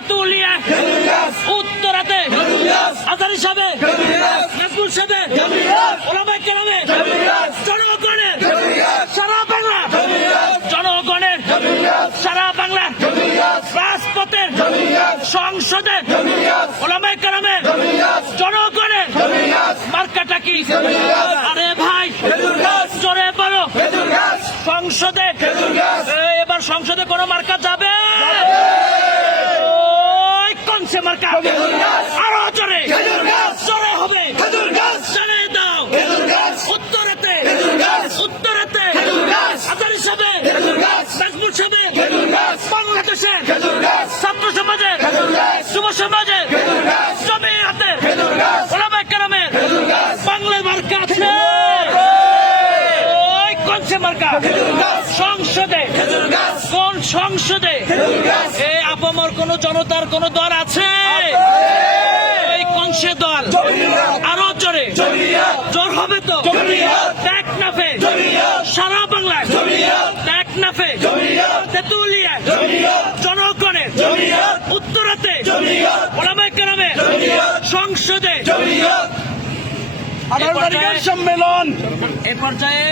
তেতুলিয়া উত্তরাতে আজারি সাহেবে নাজমুল সাহেবে ওলামাই কেরামে জনগণের সারা বাংলা জনগণের সারা বাংলা রাজপথের সংসদে ওলামাই কেরামের জনগণের মার্কাটা কি? আরে ভাই জোরে বলো। সংসদে এবার সংসদে কোন মার্কা কোনসে মার্কা আরও জোরে জোরে হবে জানিয়ে দাও উত্তরাতে উত্তরাতে আজারি সাহেবে নাজমুল সাহেবে বাংলাদেশের ছাত্র সমাজের যুব সমাজের জমিয়াতের ওলামায়ে কেরামের বাংলার মার্কা আছে মার্কা সংসদে কোন সংসদে এই আপামর কোন জনতার কোন দল আছে এই কোনসে দল আরও জোরে জোর হবে তো সারা বাংলায় তেতুলিয়া জনগণের উত্তরাতে সংসদে সম্মেলন এ পর্যায়ে